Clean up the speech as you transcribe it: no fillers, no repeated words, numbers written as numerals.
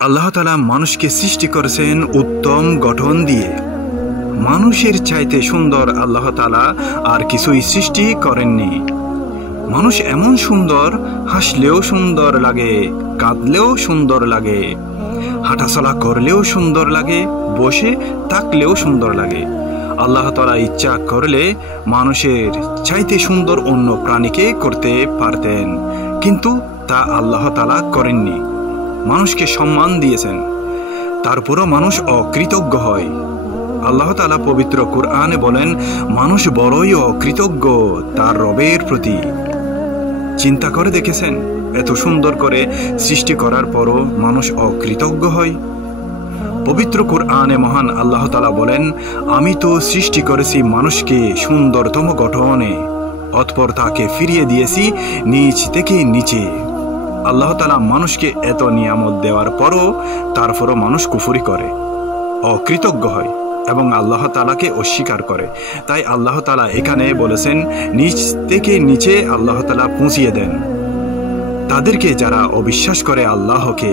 আল্লাহ তাআলা মানুষকে সৃষ্টি করেছেন উত্তম গঠন দিয়ে। মানুষের চাইতে সুন্দর আল্লাহ তাআলা আর কিছুই সৃষ্টি করেননি। মানুষ এমন সুন্দর, হাসলেও সুন্দর লাগে, কাঁদলেও সুন্দর লাগে, হাঁটাচলা করলেও সুন্দর লাগে, বসে থাকলেও সুন্দর লাগে। আল্লাহ তাআলা ইচ্ছা করলে মানুষের চাইতে সুন্দর অন্য প্রাণীকে করতে পারতেন, কিন্তু তা আল্লাহ তাআলা করেননি। মানুষকে সম্মান দিয়েছেন, তারপরও মানুষ অকৃতজ্ঞ হয়। আল্লাহ তাআলা পবিত্র কুরআনে বলেন, মানুষ বড়ই অকৃতজ্ঞ তার রবের প্রতি। চিন্তা করে দেখেছেন, এত সুন্দর করে সৃষ্টি করার পরও মানুষ অকৃতজ্ঞ হয়। পবিত্র কুরআনে মহান আল্লাহ তাআলা বলেন, আমি তো সৃষ্টি করেছি মানুষকে সুন্দরতম গঠনে, অতঃপর তাকে ফিরিয়ে দিয়েছি নিচ থেকে নিচে। আল্লাহ তাআলা মানুষকে এত নিয়ামত দেওয়ার পরও তারপরও মানুষ কুফরি করে, অকৃতজ্ঞ হয় এবং আল্লাহ তাআলাকে অস্বীকার করে। তাই আল্লাহ তাআলা এখানে বলেছেন, নিচ থেকে নিচে আল্লাহ তাআলা পৌঁছিয়ে দেন তাদেরকে যারা অবিশ্বাস করে আল্লাহকে।